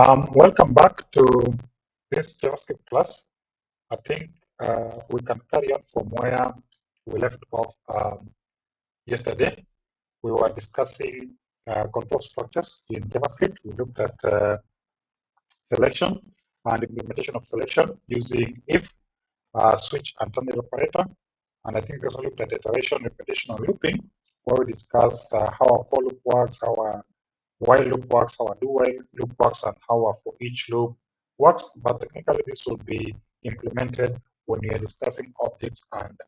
Welcome back to this JavaScript class. I think we can carry on from where we left off yesterday. We were discussing control structures in JavaScript. We looked at selection and implementation of selection using if, switch, and terminal operator. And I think we also looked at iteration, repetition, and looping, where we discussed how our for loop works, how our while loop works, how a do while loop works, and how a for each loop works. But technically, this will be implemented when we are discussing objects and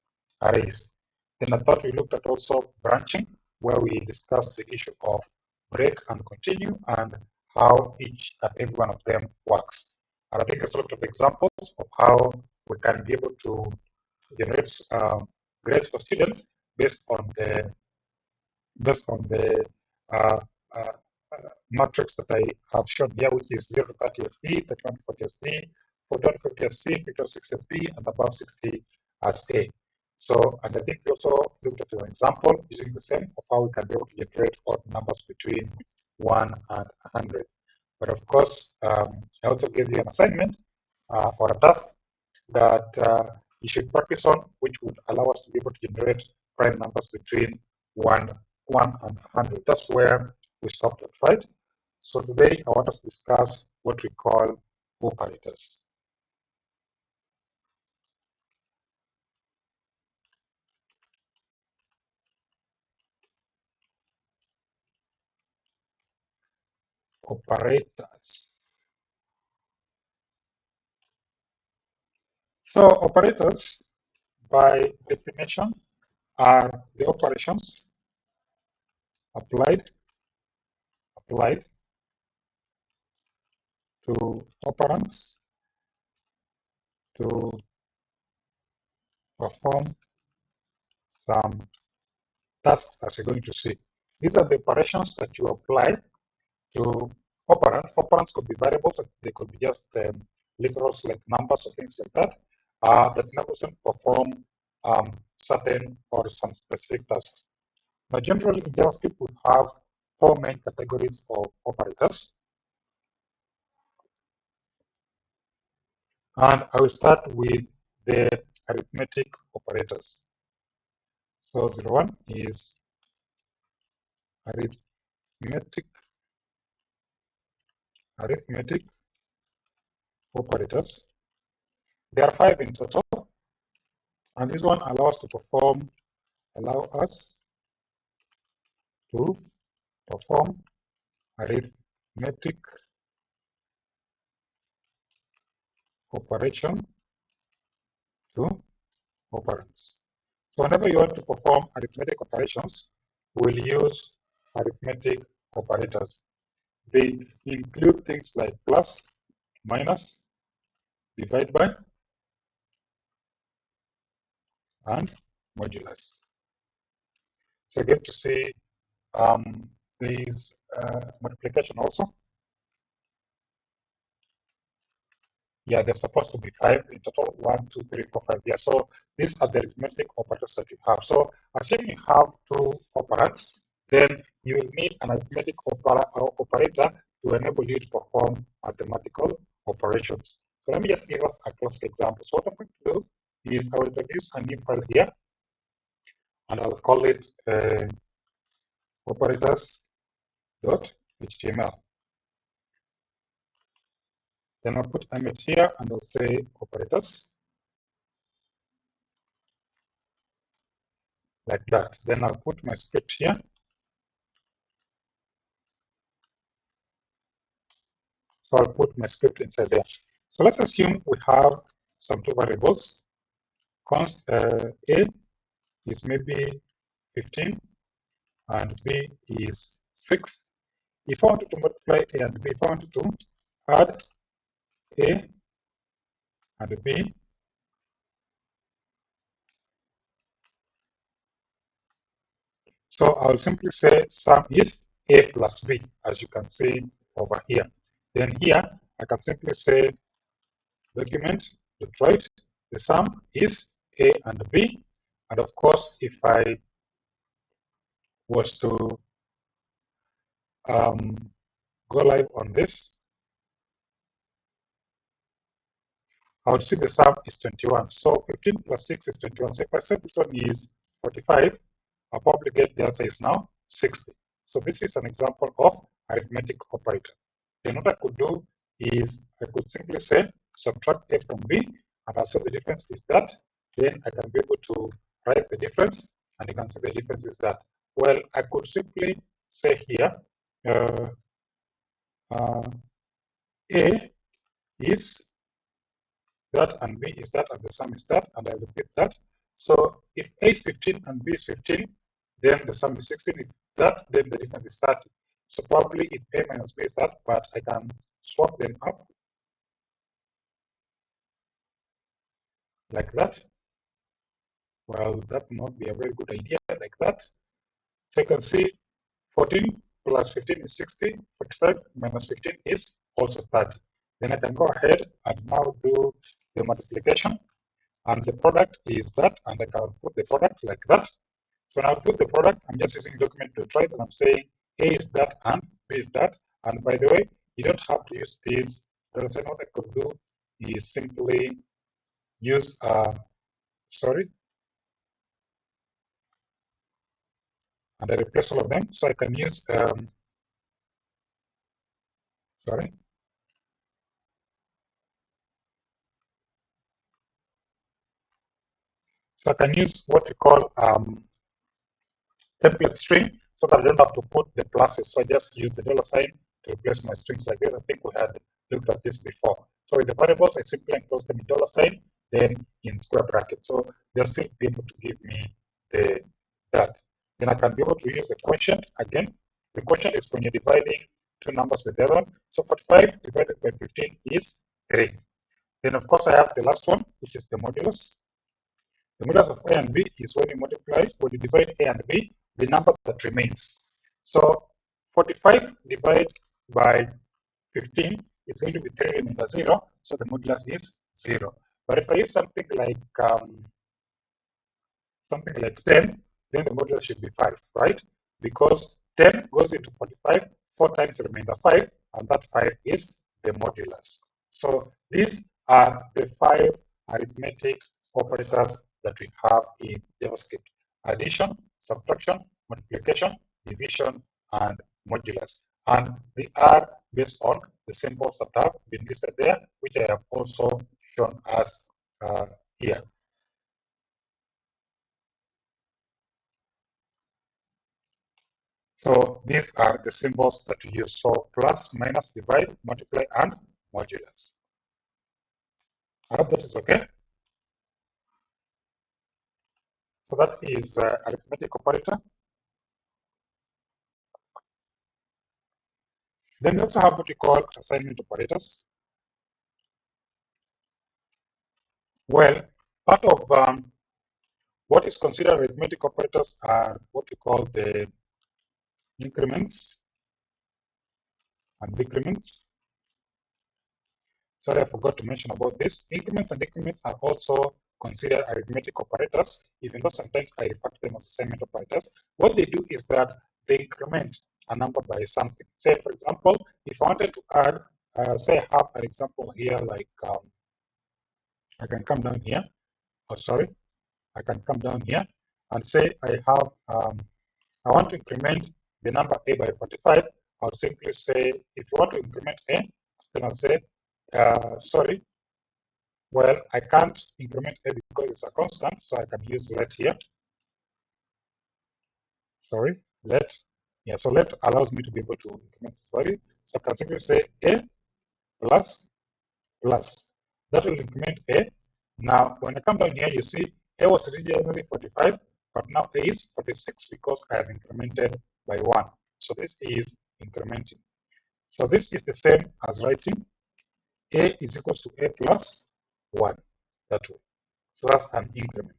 arrays. Then I thought we looked at also branching, where we discussed the issue of break and continue and how each and every one of them works. And I think I looked at examples of how we can be able to generate grades for students based on the matrix that I have shown here, which is 0 to 30 as B, 31 to 40 as B, 41 to 50 as C, 50 to 60 as B, and above 60 as A. So, and I think we also looked at an example using the same of how we can be able to generate odd numbers between 1 and 100. But of course, I also gave you an assignment or a task that you should practice on, which would allow us to be able to generate prime numbers between 1 and 100. That's where we stopped at, right? So today I want us to discuss what we call operators. Operators. So operators, by definition, are the operations applied to operands to perform some tasks, as you're going to see. These are the operations that you apply to operands. Operands could be variables, they could be just literals like numbers or things like that, that enables them to perform certain or some specific tasks. Now, generally, in JavaScript, we have 4 main categories of operators. And I will start with the arithmetic operators. So 01 is arithmetic operators. There are 5 in total, and this one allows us to perform arithmetic operation to operands. So whenever you want to perform arithmetic operations, we'll use arithmetic operators. They include things like plus, minus, divide by, and modulus. So you get to see these multiplication also. Yeah, they're supposed to be 5 in total. 1, 2, 3, 4, 5. Yeah, so these are the arithmetic operators that you have. So assuming you have 2 operands, then you will need an arithmetic operator to enable you to perform mathematical operations. So let me just give us a classic example. So what I'm going to do is I will introduce a new file here, and I'll call it operators.html. Then I'll put image here and I'll say operators, like that. Then I'll put my script here. So I'll put my script inside there. So let's assume we have some 2 variables. Const A is maybe 15 and B is 6. If I wanted to multiply A and B, if I wanted to add A and B, so I'll simply say sum is A plus B, as you can see over here. Then here, I can simply say document, Detroit, the sum is A and B. And of course, if I was to go live on this, I would see the sum is 21. So 15 plus 6 is 21. So if I say this one is 45, I'll probably get the answer is now 60. So this is an example of arithmetic operator. Then what I could do is I could simply say subtract A from B, and I'll say the difference is that. Then I can be able to write the difference, and you can see the difference is that. Well, I could simply say here A is that and B is that and the sum is that, and I repeat that. So if A is 15 and B is 15, then the sum is 16. If that, then the difference is 30. So probably if A minus B is that, but I can swap them up like that. Well, that would not be a very good idea like that. So you can see 14 plus 15 is 60, 45 minus 15 is also 30. Then I can go ahead and now do the multiplication, and the product is that, and I can put the product like that. So when I put the product, I'm just using document to try, and I'm saying A is that and B is that. And by the way, you don't have to use these. What I could do is simply use and I replace all of them. So I can use So I can use what we call template string, so that I don't have to put the pluses. So I just use the $sign to replace my strings like this. I think we had looked at this before. So with the variables, I simply enclose them in $sign, then in square brackets. So they'll still be able to give me that. Then I can be able to use the quotient again. The quotient is when you're dividing two numbers with the other. So 45 divided by 15 is 3. Then of course I have the last one, which is the modulus. The modulus of A and B is when you divide A and B, the number that remains. So 45 divided by 15 is going to be 3 remainder 0, so the modulus is 0. But if I use something like 10, then the modulus should be 5, right? Because 10 goes into 45, 4 times the remainder 5, and that 5 is the modulus. So these are the 5 arithmetic operators that we have in JavaScript: addition, subtraction, multiplication, division, and modulus. And they are based on the symbols that have been listed there, which I have also shown us here. So these are the symbols that we use. So plus, minus, divide, multiply, and modulus. I hope that is okay. So that is arithmetic operator. Then we also have what we call assignment operators. Well, part of what is considered arithmetic operators are what we call the increments and decrements. Sorry, I forgot to mention about this. Increments and decrements are also considered arithmetic operators, even though sometimes I refer to them as assignment operators. What they do is that they increment a number by something. Say, for example, if I wanted to add, say I have an example here, like I can come down here. I can come down here and say I have, I want to increment the number A by 45. I'll simply say, if you want to increment A, then I'll say, sorry, well, I can't increment A because it's a constant, so I can use let here. Sorry, let. Yeah, so let allows me to be able to increment this value. So I can simply say A plus plus. That will increment A. Now, when I come down here, you see A was originally 45, but now A is 46 because I have incremented by 1. So this is incrementing. So this is the same as writing A is equals to A plus 1, that way. So that's an increment.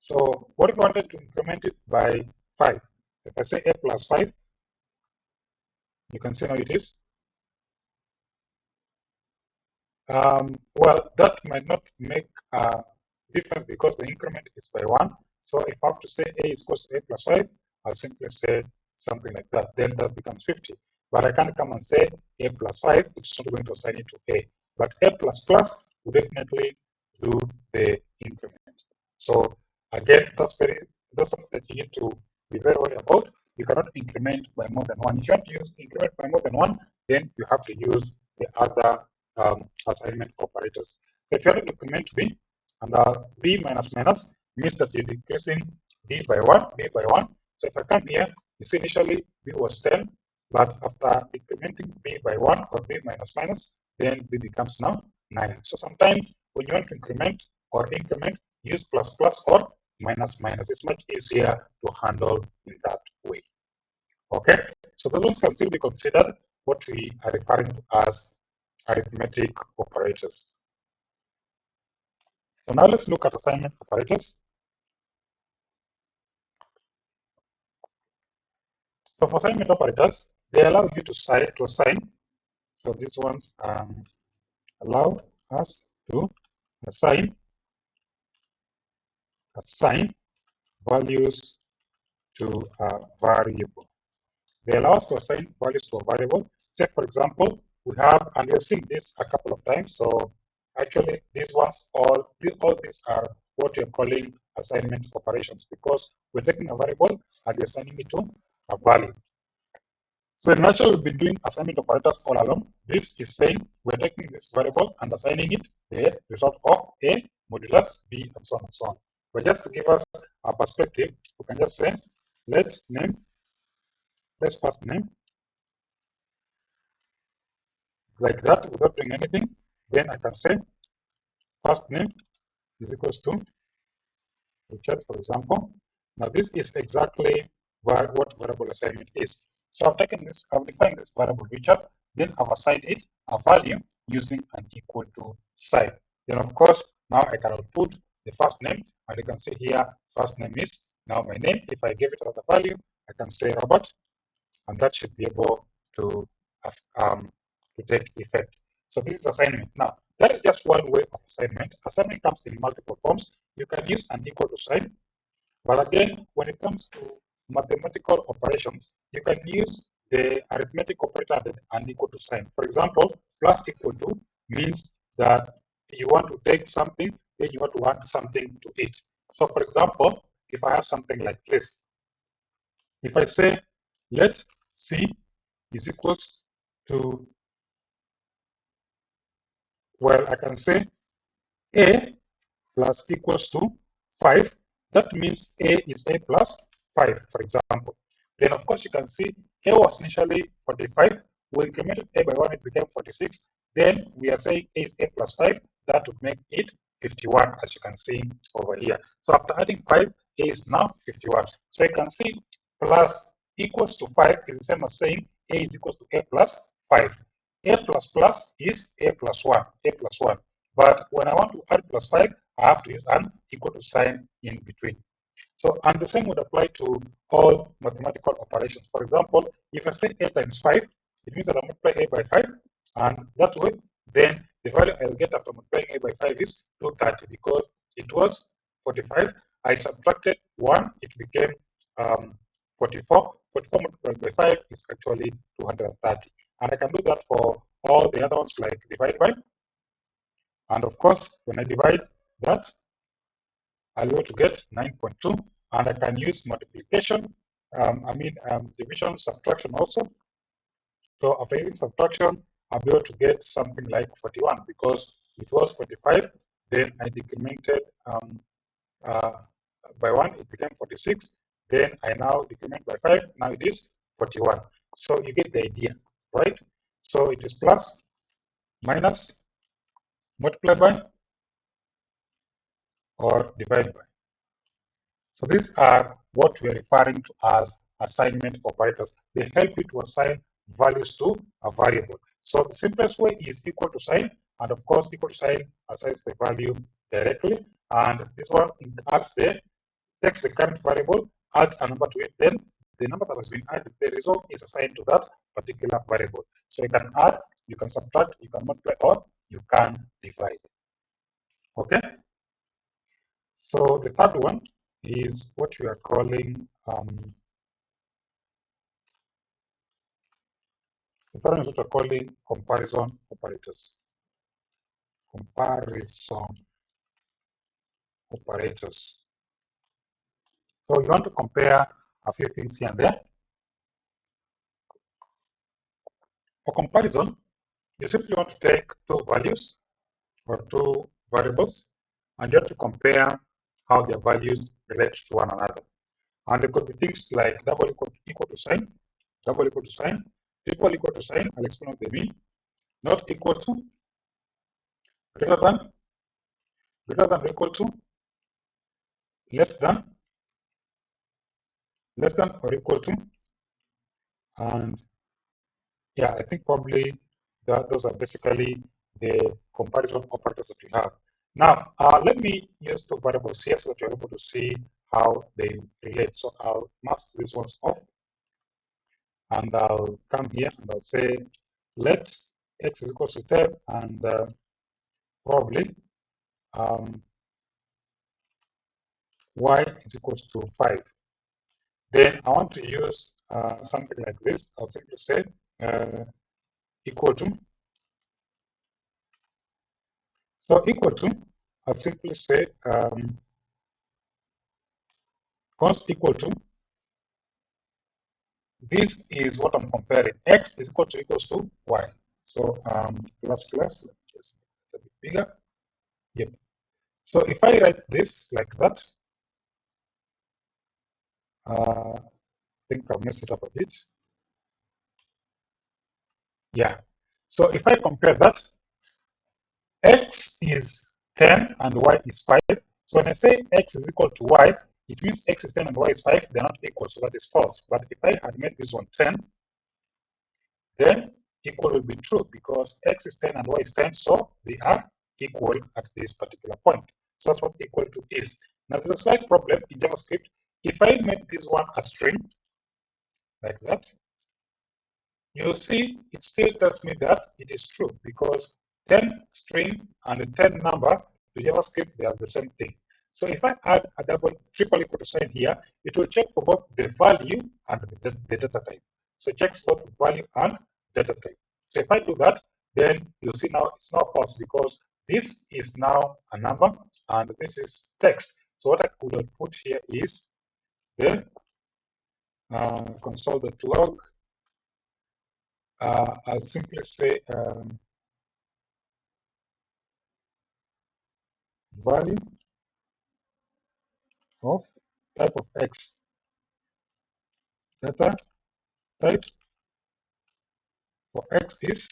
So what if I wanted to increment it by 5? If I say A plus 5, you can see how it is. Well, that might not make a difference because the increment is by 1. So if I have to say A is equal to A plus 5, I'll simply say something like that. Then that becomes 50. But I can't come and say A plus 5, it's not going to assign it to A. But A plus plus will definitely do the increment. So again, that's something that you need to be very worried about. You cannot increment by more than one. If you want to use increment by more than one, then you have to use the other assignment operators. So if you want to increment b, and b minus minus means that you're decreasing b by 1, b by 1. So if I come here, you see initially b was 10, but after incrementing b by 1 or b minus minus, then b becomes now 9. So sometimes when you want to increment or increment, use plus plus or minus minus. It's much easier to handle in that way. Okay, so those ones can still be considered what we are referring to as arithmetic operators. So now let's look at assignment operators. So for assignment operators, they allow you to assign. So these ones allow us to assign values to a variable. They allow us to assign values to a variable. Say, for example, we have, and you've seen this a couple of times. So actually, these ones, all these are what you're calling assignment operations, because we're taking a variable and we're assigning it to a value. So in nutshell, we've been doing assignment operators all along. This is saying we're taking this variable and assigning it the result of A, modulus B, and so on and so on. But just to give us a perspective, we can just say let's first name like that without doing anything. Then I can say first name is equals to Richard, for example. Now this is exactly what variable assignment is. So I've defined this variable Richard, then I've assigned it a value using an equal to sign. Then of course, now I can output the first name, and you can see here, first name is now my name. If I give it another value, I can say Robert, and that should be able to take effect. So this is assignment. Now, that is just one way of assignment. Assignment comes in multiple forms. You can use an equal to sign, but again, when it comes to mathematical operations, you can use the arithmetic operator and an equal to sign. For example, plus equal to means that you want to take something, then you want to add something to it. So for example, if I have something like this, if I say let C is equals to, well, I can say A plus equals to 5. That means A is A plus 5, for example. Then, of course, you can see A was initially 45. We incremented A by 1, it became 46. Then we are saying A is A plus 5. That would make it 51, as you can see over here. So after adding 5, A is now 51. So you can see plus equals to 5 is the same as saying A is equals to A plus 5. A plus plus is A plus 1, A plus 1. But when I want to add plus 5, I have to use an equal to sign in between. So, and the same would apply to all mathematical operations. For example, if I say A times 5, it means that I multiply A by 5, and that way, then the value I'll get after multiplying A by 5 is 230, because it was 45. I subtracted 1, it became 44. 44 multiplied by 5 is actually 230. And I can do that for all the other ones, like divide by. And of course, when I divide that, I'll be able to get 9.2, and I can use multiplication, division, subtraction also. So after using subtraction, I'll be able to get something like 41, because it was 45, then I decremented by 1, it became 46, then I now decrement by 5, now it is 41. So you get the idea, right? So it is plus, minus, multiply by, or divide by. So these are what we are referring to as assignment operators. They help you to assign values to a variable. So the simplest way is equal to sign, and of course equal to sign assigns the value directly, and this one takes the current variable, adds a number to it, then the number that has been added, the result is assigned to that particular variable. So you can add, you can subtract, you can multiply, or you can divide. Okay? So the third one is what we are calling comparison operators. Comparison operators. So you want to compare a few things here and there. For comparison, you simply want to take two values or two variables, and you have to compare how their values relate to one another. And there could be things like double equal to sign, double equal to sign, triple equal to sign, I'll explain what they mean, not equal to, greater than or equal to, less than or equal to, and yeah, I think probably those are basically the comparison operators that we have. Now, let me use two variables here so that you're able to see how they relate. So I'll mask these ones off, and I'll come here and I'll say let x is equal to 10 and probably y is equal to 5. Then I want to use something like this. I'll simply say equal to. So equal to, I'll simply say const equal to. This is what I'm comparing. X is equal to equals to y. So plus plus, just make it a bit bigger. Yep. So if I write this like that, I think I'll mess it up a bit. Yeah. So if I compare that, x is 10 and y is 5. So when I say x is equal to y, it means x is 10 and y is 5. They're not equal, so that is false. But if I had made this one 10, then equal will be true because x is 10 and y is 10, so they are equal at this particular point. So that's what equal to is. Now there's a slight problem in JavaScript. If I make this one a string, like that, you'll see it still tells me that it is true because 10 string and a 10 number to JavaScript, they are the same thing. So if I add a triple equal to sign here, it will check for both the value and the data type. So it checks both value and data type. So if I do that, then you'll see now it's now false because this is now a number and this is text. So what I could have put here is the console.log. I'll simply say value of type of x, data type for x is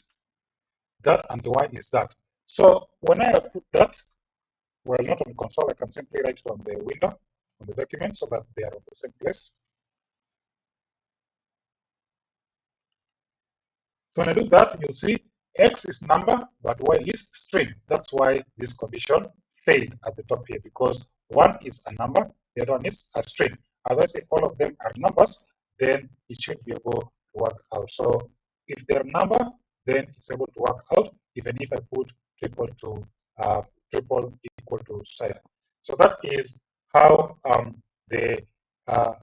that and y is that. So when I have put that, well, not on console, I can simply write it on the window, on the document, so that they are on the same place. So when I do that, you'll see x is number, but y is string. That's why this condition failed at the top here, because one is a number, the other one is a string. Otherwise, if all of them are numbers, then it should be able to work out. So if they're number, then it's able to work out, even if I put triple equal to sign. So that is how the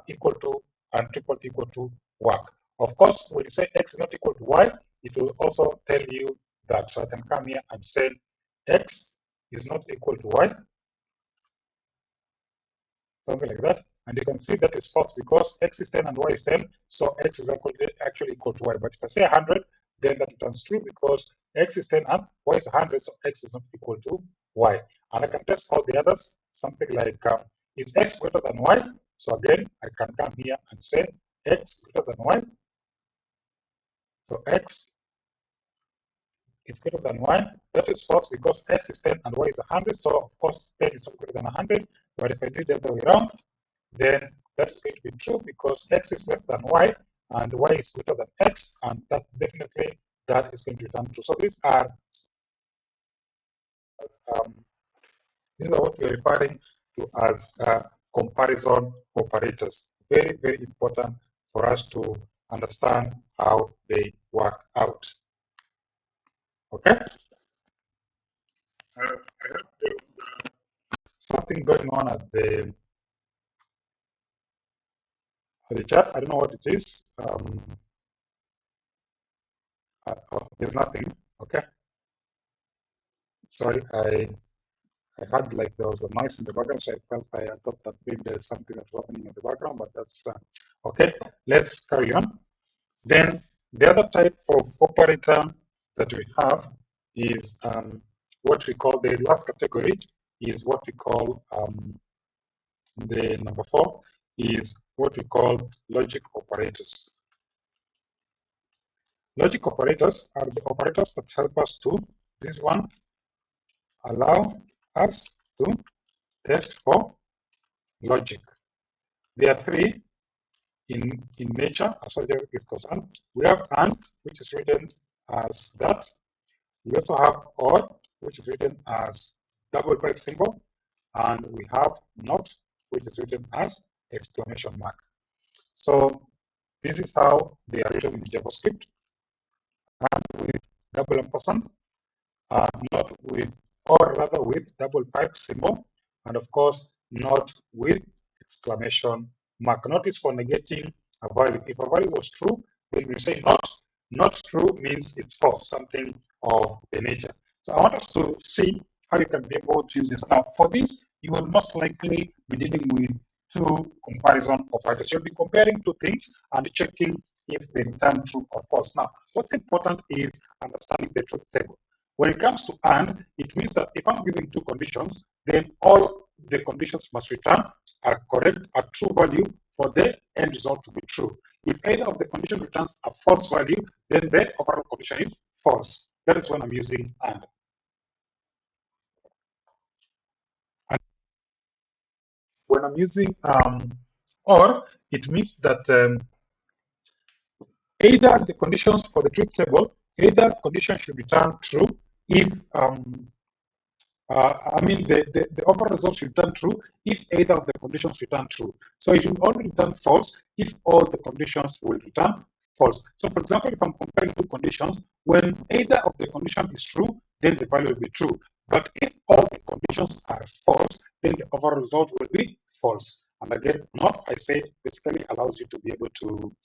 equal to and triple equal to work. Of course, when you say x is not equal to y, it will also tell you that. So I can come here and say x is not equal to y, something like that. And you can see that it's false because x is 10 and y is 10, so x is actually equal to y. But if I say 100, then that returns true because x is 10 and y is 100, so x is not equal to y. And I can test all the others, something like is x greater than y? So again, I can come here and say x greater than y. So x is greater than y. That is false because x is 10 and y is 100. So of course 10 is not greater than 100. But if I do it the other way around, then that's going to be true because x is less than y and y is greater than x, and that definitely that is going to return true. So these are what we're referring to as comparison operators. Very, very important for us to understand how they work out. Okay? I heard there was something going on at the chat. I don't know what it is. There's nothing. Okay. Sorry, I I had like there was a noise in the background, so I thought that maybe there's something that's happening in the background, but that's okay. Let's carry on. Then the other type of operator that we have is what we call the last category is what we call the number 4 is what we call logic operators. Logic operators are the operators that help us to, this one, allow us to test for logic. There are 3 in nature as far as is concerned. We have AND, which is written as that. We also have OR, which is written as double pipe symbol, and we have NOT, which is written as exclamation mark. So this is how they are written in JavaScript, and with double ampersand, not with, or rather with double pipe symbol, and of course not with exclamation mark. Not is for negating a value. If a value was true, then we say not. Not true means it's false, something of the nature. So I want us to see how you can be able to use this. Now, for this, you will most likely be dealing with 2 comparison operators. You'll be comparing 2 things and checking if they return true or false. Now, what's important is understanding the truth table. When it comes to AND, it means that if I'm giving 2 conditions, then all the conditions must return a correct, a true value for the end result to be true. If either of the condition returns a false value, then the overall condition is false. That is when I'm using AND. And when I'm using OR, it means that either the conditions for the truth table, either condition should return true if the overall result should return true if either of the conditions return true. So it will only return false if all the conditions will return false. So for example, if I'm comparing 2 conditions, when either of the condition is true, then the value will be true. But if all the conditions are false, then the overall result will be false. And again, not, I say, basically allows you to be able to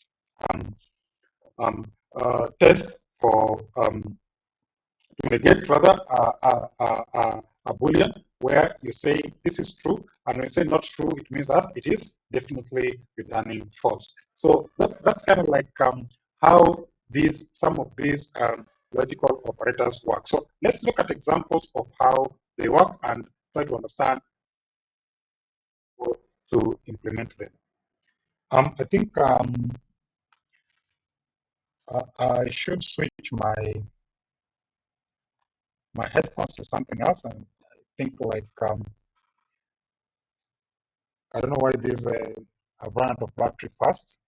test for to negate rather a boolean where you say this is true, and when you say not true, it means that it is definitely returning false. So that's kind of like how some of these logical operators work. So let's look at examples of how they work and try to understand how to implement them. I think I should switch my headphones to something else, and I think like I don't know why this a run out of battery fast.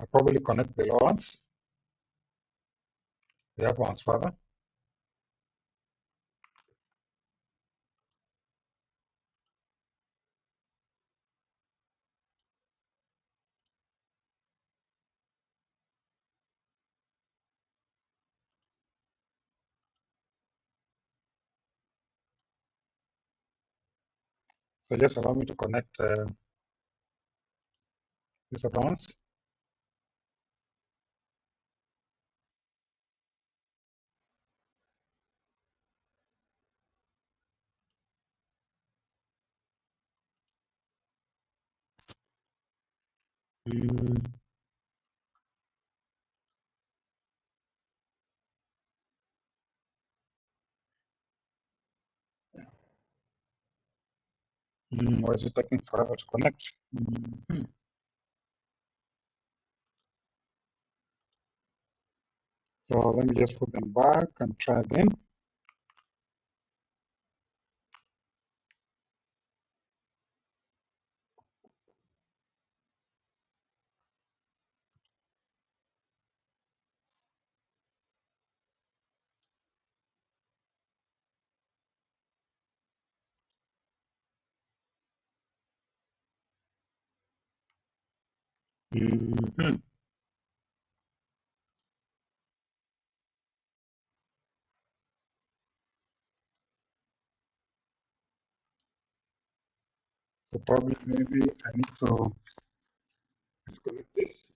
I'll probably connect the low ones, the upper ones further. So just allow me to connect these upper ones. Why is it taking forever to connect? So let me just put them back and try again. So probably maybe I need to disconnect this.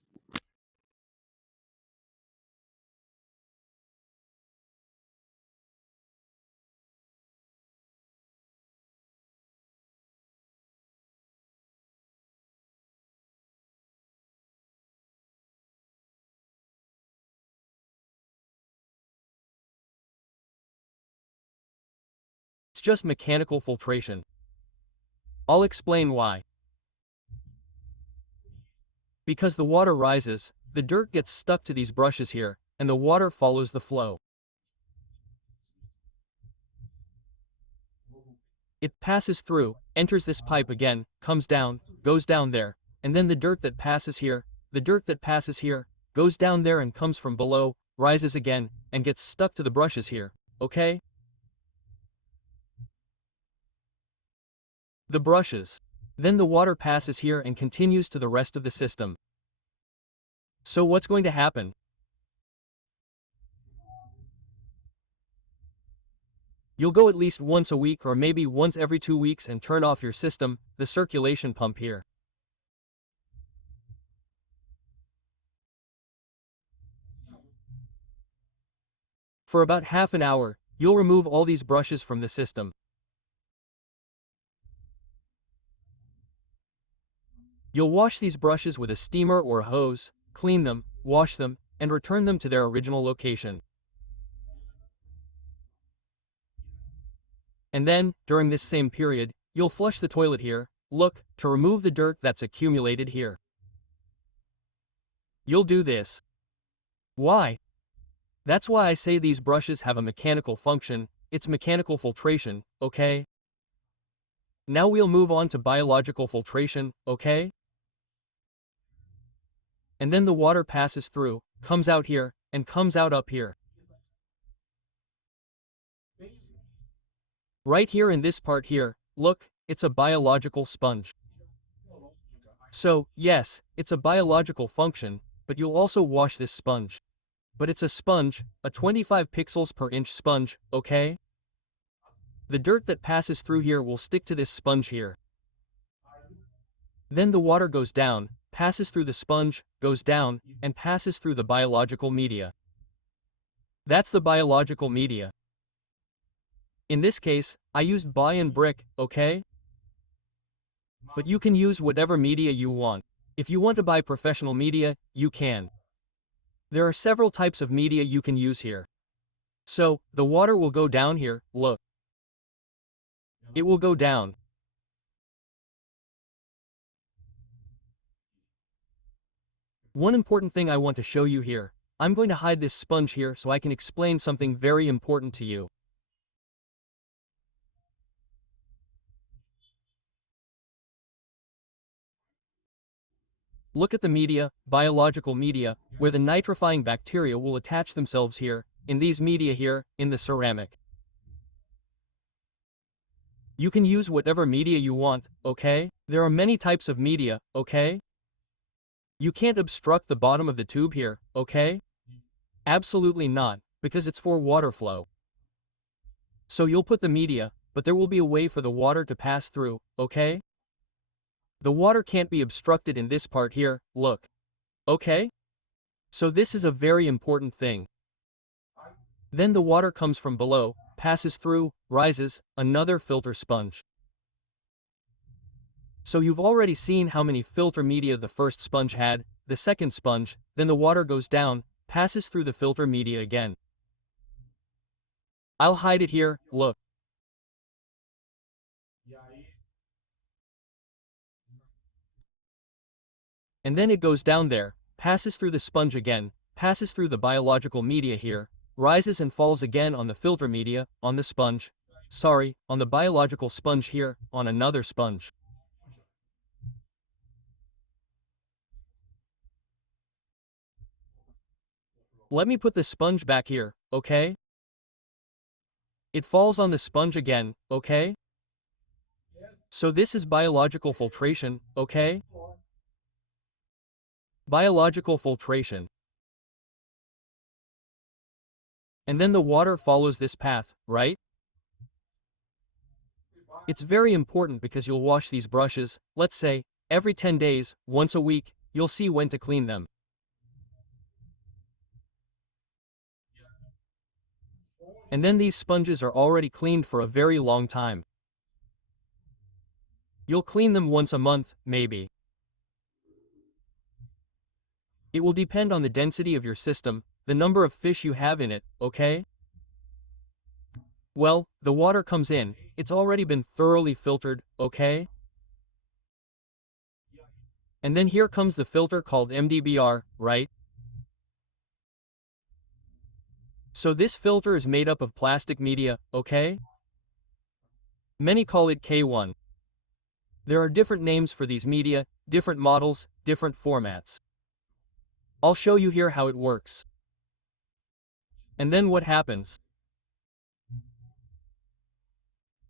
just mechanical filtration. I'll explain why. Because the water rises, the dirt gets stuck to these brushes here, and the water follows the flow. It passes through, enters this pipe again, comes down, goes down there, and then the dirt that passes here, goes down there and comes from below, rises again, and gets stuck to the brushes here, okay? The brushes. Then the water passes here and continues to the rest of the system. So what's going to happen? You'll go at least once a week or maybe once every 2 weeks and turn off your system, the circulation pump here. For about half an hour, you'll remove all these brushes from the system. You'll wash these brushes with a steamer or a hose, clean them, wash them, and return them to their original location. And then, during this same period, you'll flush the toilet here, look, to remove the dirt that's accumulated here. You'll do this. Why? That's why I say these brushes have a mechanical function, it's mechanical filtration, okay? Now we'll move on to biological filtration, okay? And then the water passes through, comes out here, and comes out up here. Right here in this part here, look, it's a biological sponge. So, yes, it's a biological function, but you'll also wash this sponge. But it's a sponge, a 25 pixels per inch sponge, okay? The dirt that passes through here will stick to this sponge here. Then the water goes down, passes through the sponge, goes down, and passes through the biological media. That's the biological media. In this case, I used bai and brick, okay? But you can use whatever media you want. If you want to buy professional media, you can. There are several types of media you can use here. So, the water will go down here, look. It will go down. One important thing I want to show you here. I'm going to hide this sponge here so I can explain something very important to you. Look at the media, biological media, where the nitrifying bacteria will attach themselves here, in these media here, in the ceramic. You can use whatever media you want, okay? There are many types of media, okay? You can't obstruct the bottom of the tube here, okay? Absolutely not, because it's for water flow. So you'll put the media, but there will be a way for the water to pass through, okay? The water can't be obstructed in this part here, look. Okay? So this is a very important thing. Then the water comes from below, passes through, rises, another filter sponge. So you've already seen how many filter media the first sponge had, the second sponge, then the water goes down, passes through the filter media again. I'll hide it here, look. And then it goes down there, passes through the sponge again, passes through the biological media here, rises and falls again on the filter media, on the sponge. Sorry, on the biological sponge here, on another sponge. Let me put the sponge back here, okay? It falls on the sponge again, okay? So this is biological filtration, okay? Biological filtration. And then the water follows this path, right? It's very important because you'll wash these brushes, let's say, every 10 days, once a week, you'll see when to clean them. And then these sponges are already cleaned for a very long time. You'll clean them once a month, maybe. It will depend on the density of your system, the number of fish you have in it, okay? Well, the water comes in, it's already been thoroughly filtered, okay? And then here comes the filter called MDBR, right? So this filter is made up of plastic media, okay? Many call it K1. There are different names for these media, different models, different formats. I'll show you here how it works. And then what happens?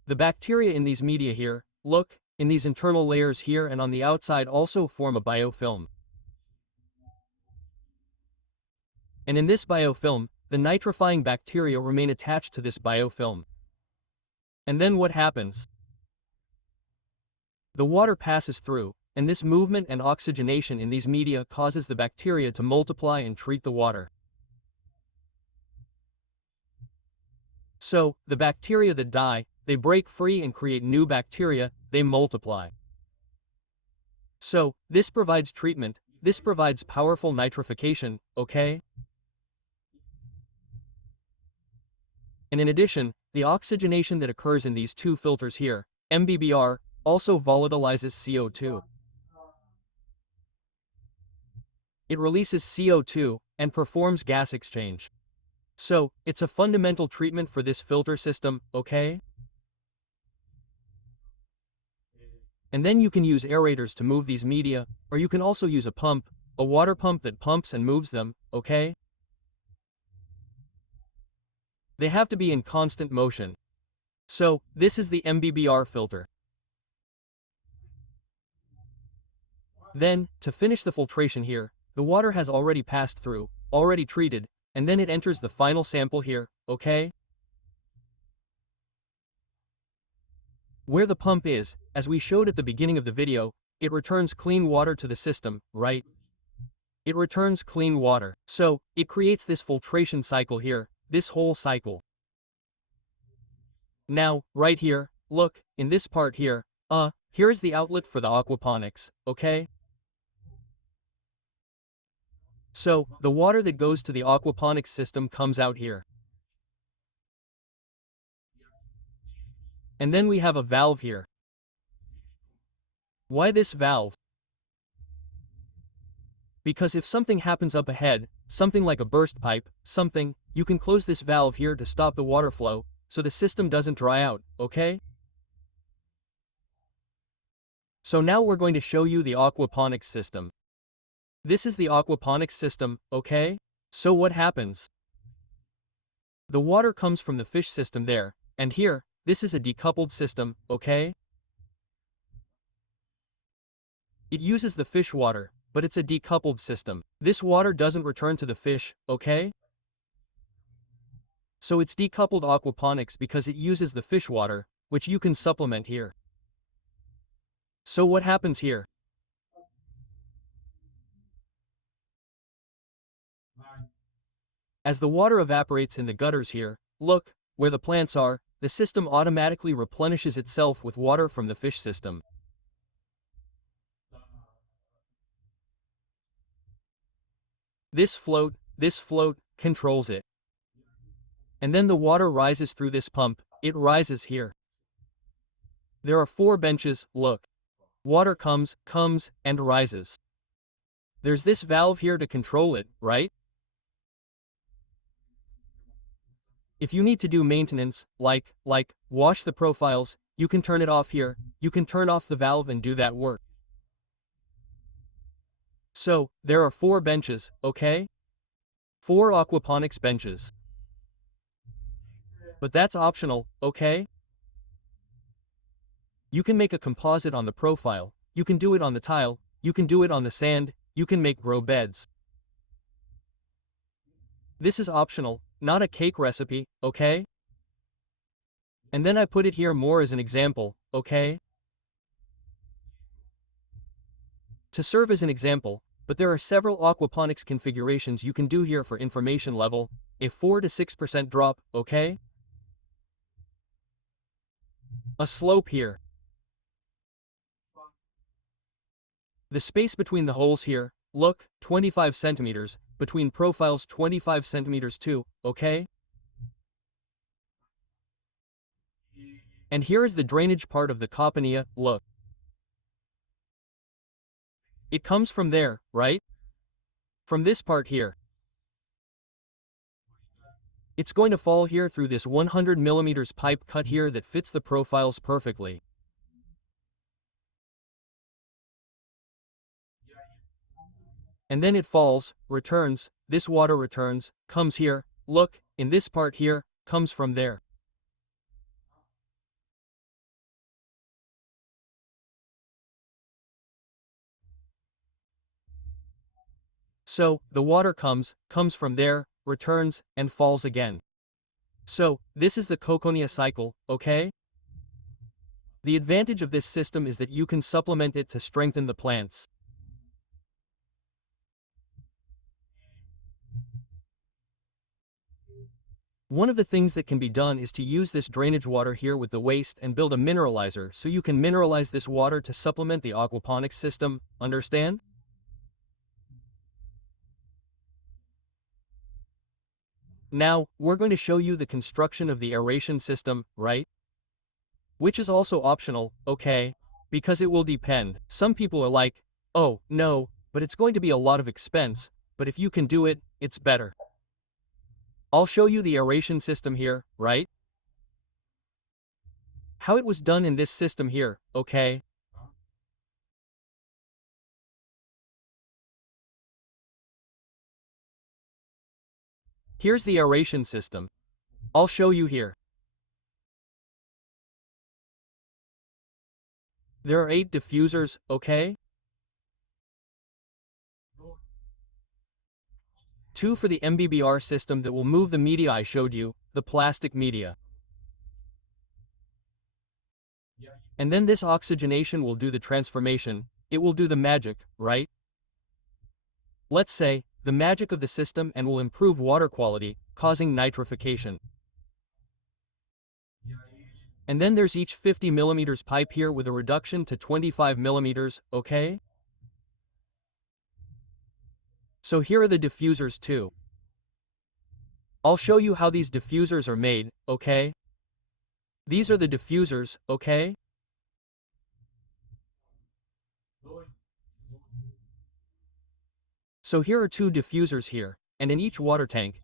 The bacteria in these media here, look, in these internal layers here and on the outside also form a biofilm. And in this biofilm, the nitrifying bacteria remain attached to this biofilm. And then what happens? The water passes through, and this movement and oxygenation in these media causes the bacteria to multiply and treat the water. So, the bacteria that die, they break free and create new bacteria, they multiply. So, this provides treatment, this provides powerful nitrification, okay? And in addition, the oxygenation that occurs in these two filters here, MBBR, also volatilizes CO2. It releases CO2 and performs gas exchange. So, it's a fundamental treatment for this filter system, okay? And then you can use aerators to move these media, or you can also use a water pump that pumps and moves them, okay? They have to be in constant motion. So, this is the MBBR filter. Then, to finish the filtration here, the water has already passed through, already treated, and then it enters the final sample here, okay? Where the pump is, as we showed at the beginning of the video, it returns clean water to the system, right? It returns clean water. So, it creates this filtration cycle here, this whole cycle. Now, right here, look, in this part here, here's the outlet for the aquaponics, okay? So, the water that goes to the aquaponics system comes out here. And then we have a valve here. Why this valve? Because if something happens up ahead, something like a burst pipe, you can close this valve here to stop the water flow, so the system doesn't dry out, okay? So now we're going to show you the aquaponics system. This is the aquaponics system, okay? So what happens? The water comes from the fish system there, and here, this is a decoupled system, okay? It uses the fish water, but it's a decoupled system. This water doesn't return to the fish, okay? So it's decoupled aquaponics because it uses the fish water, which you can supplement here. So what happens here? As the water evaporates in the gutters here, look, where the plants are, the system automatically replenishes itself with water from the fish system. This float controls it. And then the water rises through this pump, it rises here. There are 4 benches, look. Water comes, and rises. There's this valve here to control it, right? If you need to do maintenance, like wash the profiles, you can turn it off here, you can turn off the valve and do that work. So, there are 4 benches, okay? 4 aquaponics benches. But that's optional, okay? You can make a composite on the profile, you can do it on the tile, you can do it on the sand, you can make grow beds. This is optional, not a cake recipe, okay? And then I put it here more as an example, okay? To serve as an example, but there are several aquaponics configurations you can do here for information level, a 4 to 6% drop, okay? A slope here. The space between the holes here, look, 25 centimeters, between profiles 25 centimeters too, okay? And here is the drainage part of the Copania, look. It comes from there, right? From this part here. It's going to fall here through this 100 millimeters pipe cut here that fits the profiles perfectly. And then it falls, returns, this water returns, comes here, look, in this part here, comes from there. So, the water comes from there, returns, and falls again. So, this is the Copania cycle, okay? The advantage of this system is that you can supplement it to strengthen the plants. One of the things that can be done is to use this drainage water here with the waste and build a mineralizer so you can mineralize this water to supplement the aquaponics system, understand? Now, we're going to show you the construction of the aeration system, right? Which is also optional, okay? Because it will depend. Some people are like, oh, no, but it's going to be a lot of expense, but if you can do it, it's better. I'll show you the aeration system here, right? How it was done in this system here, okay? Here's the aeration system. I'll show you here. There are 8 diffusers, okay? 2 for the MBBR system that will move the media I showed you, the plastic media. And then this oxygenation will do the transformation, it will do the magic, right? Let's say, the magic of the system and will improve water quality, causing nitrification. And then there's each 50 millimeters pipe here with a reduction to 25 millimeters, okay? So here are the diffusers too. I'll show you how these diffusers are made, okay? These are the diffusers, okay? So here are 2 diffusers here, and in each water tank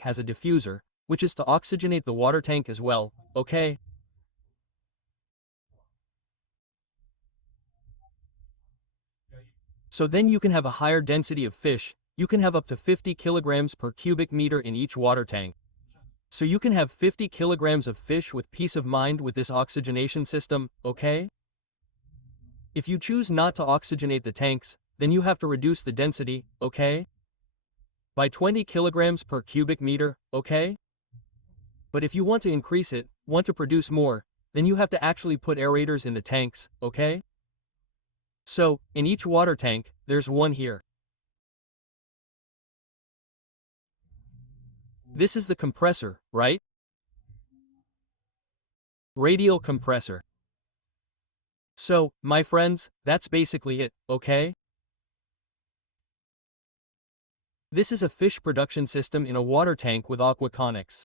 has a diffuser, which is to oxygenate the water tank as well, okay? So then you can have a higher density of fish, you can have up to 50 kilograms per cubic meter in each water tank. So you can have 50 kilograms of fish with peace of mind with this oxygenation system, okay? If you choose not to oxygenate the tanks, then you have to reduce the density, okay? By 20 kilograms per cubic meter, okay? But if you want to increase it, want to produce more, then you have to actually put aerators in the tanks, okay? So, in each water tank, there's one here. This is the compressor, right? Radial compressor. So, my friends, that's basically it, okay? This is a fish production system in a water tank with aquaponics.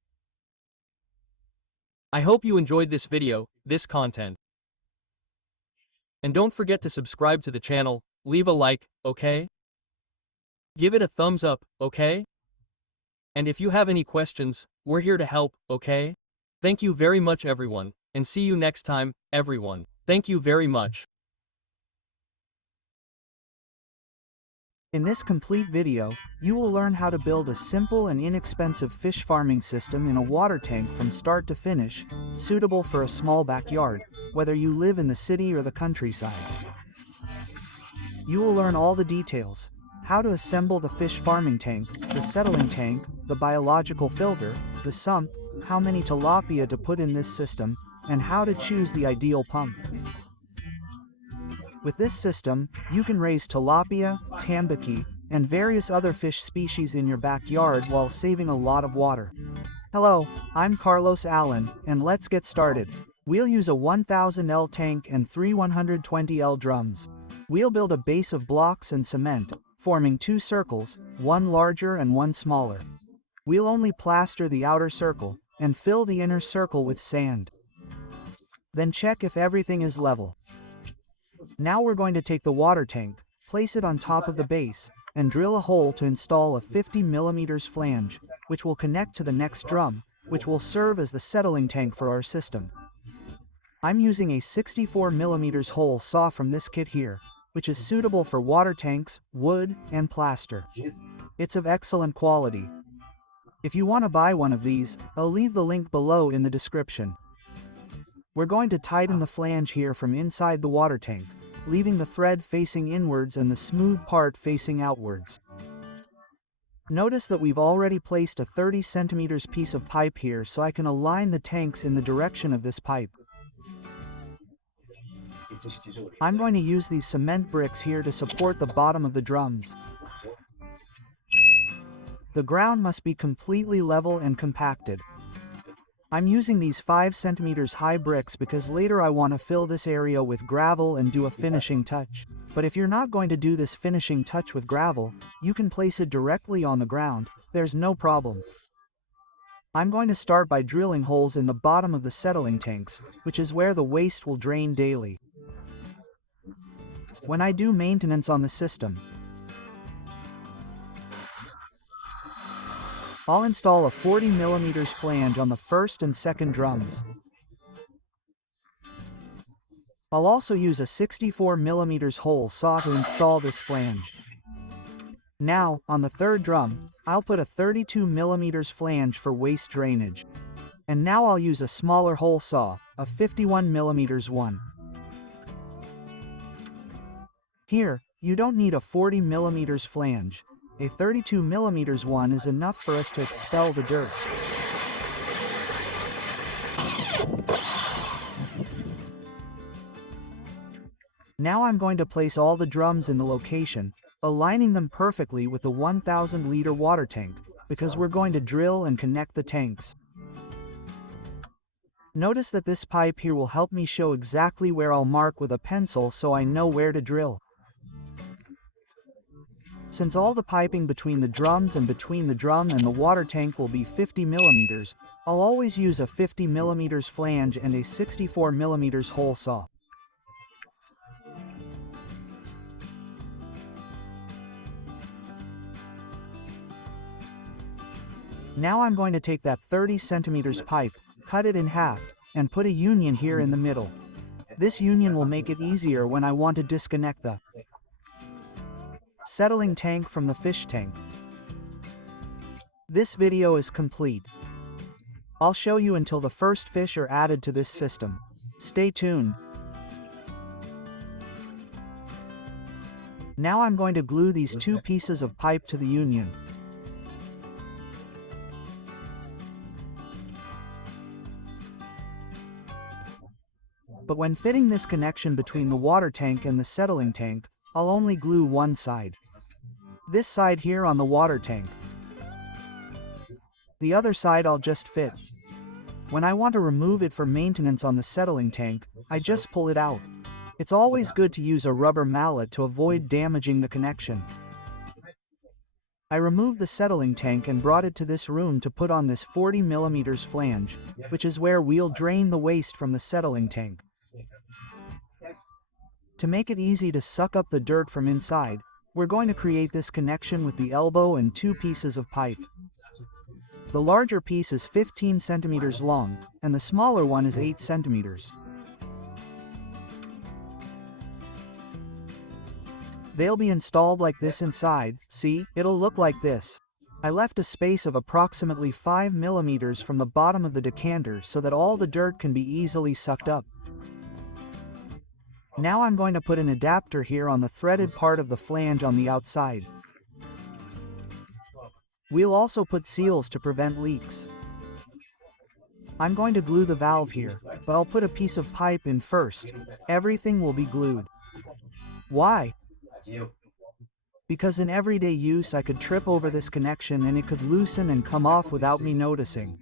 I hope you enjoyed this video, this content. And don't forget to subscribe to the channel, leave a like, okay? Give it a thumbs up, okay? And if you have any questions, we're here to help, okay? Thank you very much everyone, and see you next time, everyone. Thank you very much. In this complete video, you will learn how to build a simple and inexpensive fish farming system in a water tank from start to finish, suitable for a small backyard, whether you live in the city or the countryside. You will learn all the details: how to assemble the fish farming tank, the settling tank, the biological filter, the sump, how many tilapia to put in this system, and how to choose the ideal pump. With this system, you can raise tilapia, tambaqui, and various other fish species in your backyard while saving a lot of water. Hello, I'm Carlos Allen, and let's get started. We'll use a 1000L tank and 3 120L drums. We'll build a base of blocks and cement, forming 2 circles, one larger and one smaller. We'll only plaster the outer circle, and fill the inner circle with sand. Then check if everything is level. Now we're going to take the water tank, place it on top of the base, and drill a hole to install a 50 mm flange, which will connect to the next drum, which will serve as the settling tank for our system. I'm using a 64 mm hole saw from this kit here, which is suitable for water tanks, wood, and plaster. It's of excellent quality. If you want to buy one of these, I'll leave the link below in the description. We're going to tighten the flange here from inside the water tank, leaving the thread facing inwards and the smooth part facing outwards. Notice that we've already placed a 30 cm piece of pipe here so I can align the tanks in the direction of this pipe. I'm going to use these cement bricks here to support the bottom of the drums. The ground must be completely level and compacted. I'm using these 5 cm high bricks because later I want to fill this area with gravel and do a finishing touch. But if you're not going to do this finishing touch with gravel, you can place it directly on the ground, there's no problem. I'm going to start by drilling holes in the bottom of the settling tanks, which is where the waste will drain daily. When I do maintenance on the system, I'll install a 40 mm flange on the first and second drums. I'll also use a 64 mm hole saw to install this flange. Now, on the third drum, I'll put a 32 mm flange for waste drainage. And now I'll use a smaller hole saw, a 51 mm one. Here, you don't need a 40 mm flange. A 32 mm one is enough for us to expel the dirt. Now I'm going to place all the drums in the location, aligning them perfectly with the 1,000-liter water tank, because we're going to drill and connect the tanks. Notice that this pipe here will help me show exactly where I'll mark with a pencil so I know where to drill. Since all the piping between the drums and between the drum and the water tank will be 50 mm, I'll always use a 50 mm flange and a 64 mm hole saw. Now I'm going to take that 30 cm pipe, cut it in half, and put a union here in the middle. This union will make it easier when I want to disconnect the settling tank from the fish tank. This video is complete. I'll show you until the first fish are added to this system. Stay tuned. Now I'm going to glue these two pieces of pipe to the union. But when fitting this connection between the water tank and the settling tank, I'll only glue one side. This side here on the water tank. The other side I'll just fit. When I want to remove it for maintenance on the settling tank, I just pull it out. It's always good to use a rubber mallet to avoid damaging the connection. I removed the settling tank and brought it to this room to put on this 40 mm flange, which is where we'll drain the waste from the settling tank. To make it easy to suck up the dirt from inside, we're going to create this connection with the elbow and two pieces of pipe. The larger piece is 15 centimeters long, and the smaller one is 8 centimeters. They'll be installed like this inside. See, it'll look like this. I left a space of approximately 5 millimeters from the bottom of the decanter so that all the dirt can be easily sucked up. Now I'm going to put an adapter here on the threaded part of the flange on the outside. We'll also put seals to prevent leaks. I'm going to glue the valve here, but I'll put a piece of pipe in first. Everything will be glued. Why? Because in everyday use I could trip over this connection and it could loosen and come off without me noticing.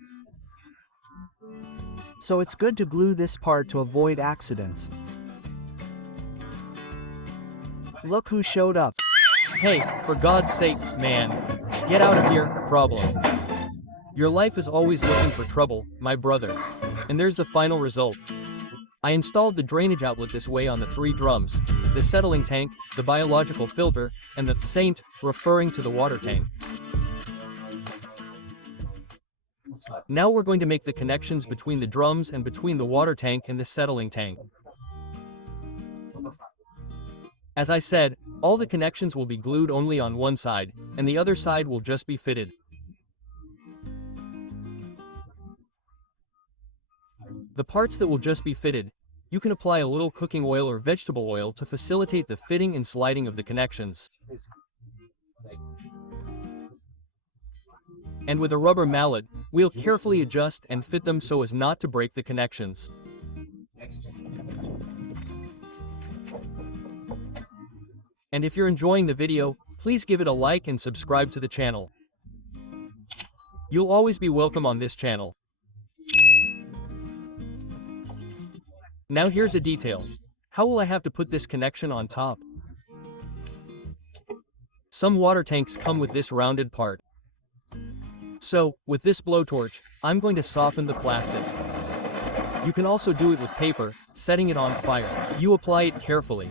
So it's good to glue this part to avoid accidents. Look who showed up. Hey, for God's sake, man. Get out of here, problem. Your life is always looking for trouble, my brother. And there's the final result. I installed the drainage outlet this way on the 3 drums, the settling tank, the biological filter, and the saint, referring to the water tank. Now we're going to make the connections between the drums and between the water tank and the settling tank. As I said, all the connections will be glued only on one side, and the other side will just be fitted. The parts that will just be fitted, you can apply a little cooking oil or vegetable oil to facilitate the fitting and sliding of the connections. And with a rubber mallet, we'll carefully adjust and fit them so as not to break the connections. And if you're enjoying the video, please give it a like and subscribe to the channel. You'll always be welcome on this channel. Now here's a detail. How will I have to put this connection on top? Some water tanks come with this rounded part. So, with this blowtorch, I'm going to soften the plastic. You can also do it with paper, setting it on fire. You apply it carefully.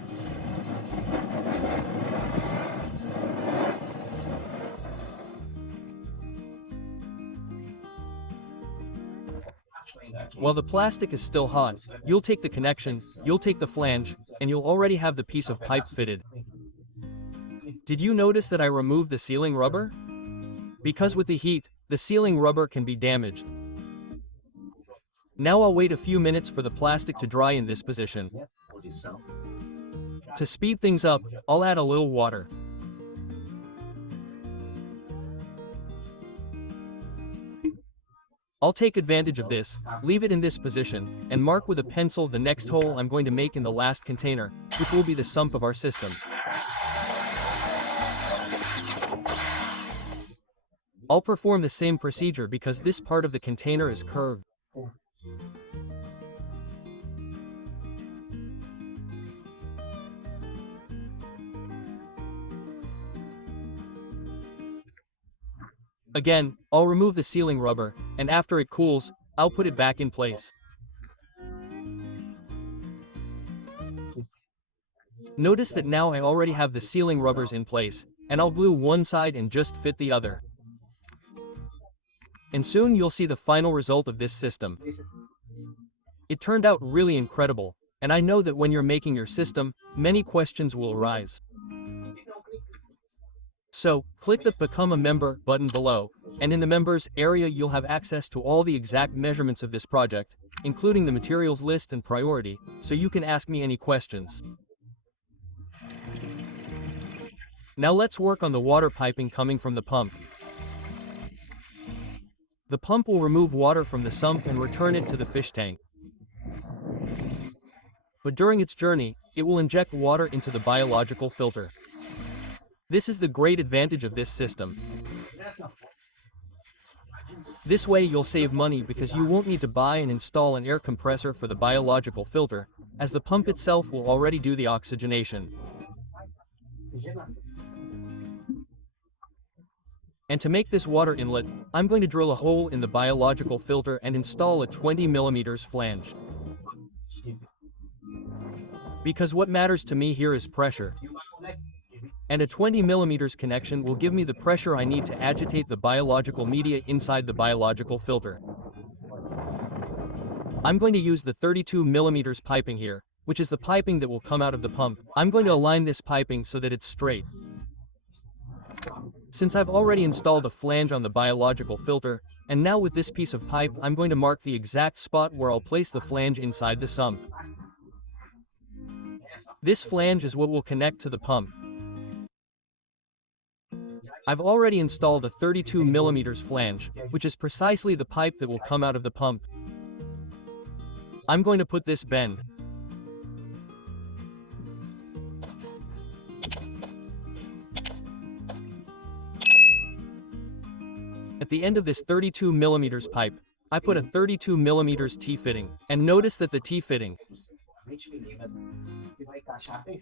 While the plastic is still hot, you'll take the connection, you'll take the flange, and you'll already have the piece of pipe fitted. Did you notice that I removed the sealing rubber? Because with the heat, the sealing rubber can be damaged. Now I'll wait a few minutes for the plastic to dry in this position. To speed things up, I'll add a little water. I'll take advantage of this, leave it in this position, and mark with a pencil the next hole I'm going to make in the last container, which will be the sump of our system. I'll perform the same procedure because this part of the container is curved. Again, I'll remove the sealing rubber, and after it cools, I'll put it back in place. Notice that now I already have the sealing rubbers in place, and I'll glue one side and just fit the other. And soon you'll see the final result of this system. It turned out really incredible, and I know that when you're making your system, many questions will arise. So, click the Become a Member button below, and in the Members area you'll have access to all the exact measurements of this project, including the materials list and priority, so you can ask me any questions. Now let's work on the water piping coming from the pump. The pump will remove water from the sump and return it to the fish tank. But during its journey, it will inject water into the biological filter. This is the great advantage of this system. This way you'll save money because you won't need to buy and install an air compressor for the biological filter, as the pump itself will already do the oxygenation. And to make this water inlet, I'm going to drill a hole in the biological filter and install a 20 mm flange. Because what matters to me here is pressure. And a 20 mm connection will give me the pressure I need to agitate the biological media inside the biological filter. I'm going to use the 32 mm piping here, which is the piping that will come out of the pump. I'm going to align this piping so that it's straight. Since I've already installed a flange on the biological filter, and now with this piece of pipe I'm going to mark the exact spot where I'll place the flange inside the sump. This flange is what will connect to the pump. I've already installed a 32 mm flange, which is precisely the pipe that will come out of the pump. I'm going to put this bend. At the end of this 32 mm pipe, I put a 32 mm T-fitting, and notice that the T-fitting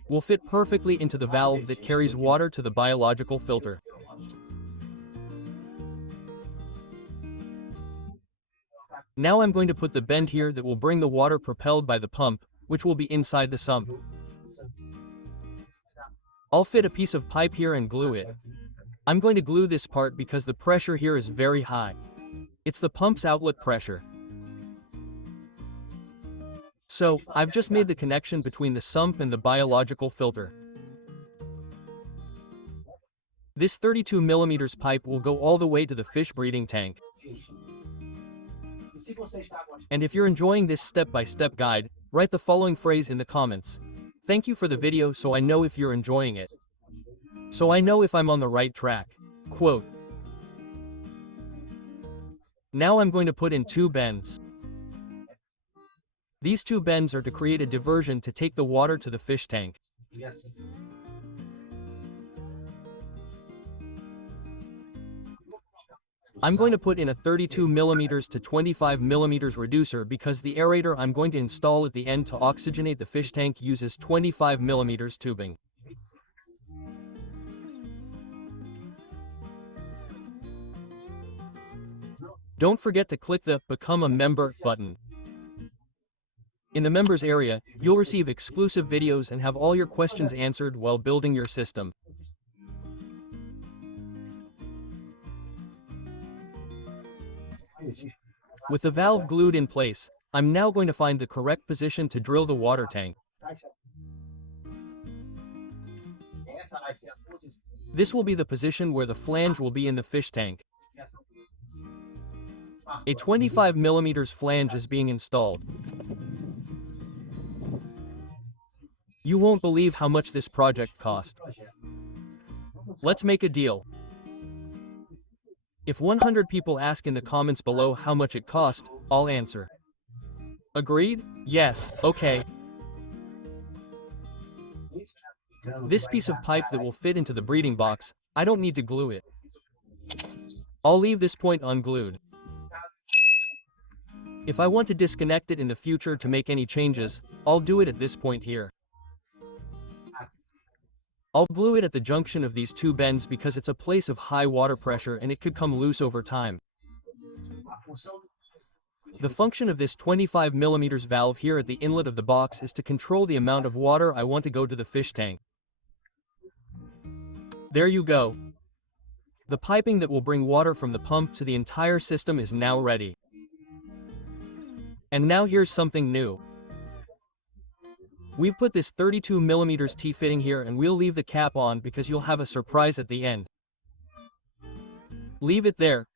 will fit perfectly into the valve that carries water to the biological filter. Now I'm going to put the bend here that will bring the water propelled by the pump, which will be inside the sump. I'll fit a piece of pipe here and glue it. I'm going to glue this part because the pressure here is very high. It's the pump's outlet pressure. So, I've just made the connection between the sump and the biological filter. This 32 mm pipe will go all the way to the fish breeding tank. And if you're enjoying this step-by-step guide, write the following phrase in the comments. Thank you for the video so I know if you're enjoying it. So I know if I'm on the right track. Quote. Now I'm going to put in 2 bends. These 2 bends are to create a diversion to take the water to the fish tank. I'm going to put in a 32 mm to 25 mm reducer because the aerator I'm going to install at the end to oxygenate the fish tank uses 25 mm tubing. Don't forget to click the Become a Member button. In the members area, you'll receive exclusive videos and have all your questions answered while building your system. With the valve glued in place, I'm now going to find the correct position to drill the water tank. This will be the position where the flange will be in the fish tank. A 25 mm flange is being installed. You won't believe how much this project cost. Let's make a deal. If 100 people ask in the comments below how much it cost, I'll answer. Agreed? Yes, okay. This piece of pipe that will fit into the breeding box, I don't need to glue it. I'll leave this point unglued. If I want to disconnect it in the future to make any changes, I'll do it at this point here. I'll glue it at the junction of these 2 bends because it's a place of high water pressure and it could come loose over time. The function of this 25 mm valve here at the inlet of the box is to control the amount of water I want to go to the fish tank. There you go. The piping that will bring water from the pump to the entire system is now ready. And now here's something new. We've put this 32 mm T-fitting here and we'll leave the cap on because you'll have a surprise at the end. Leave it there,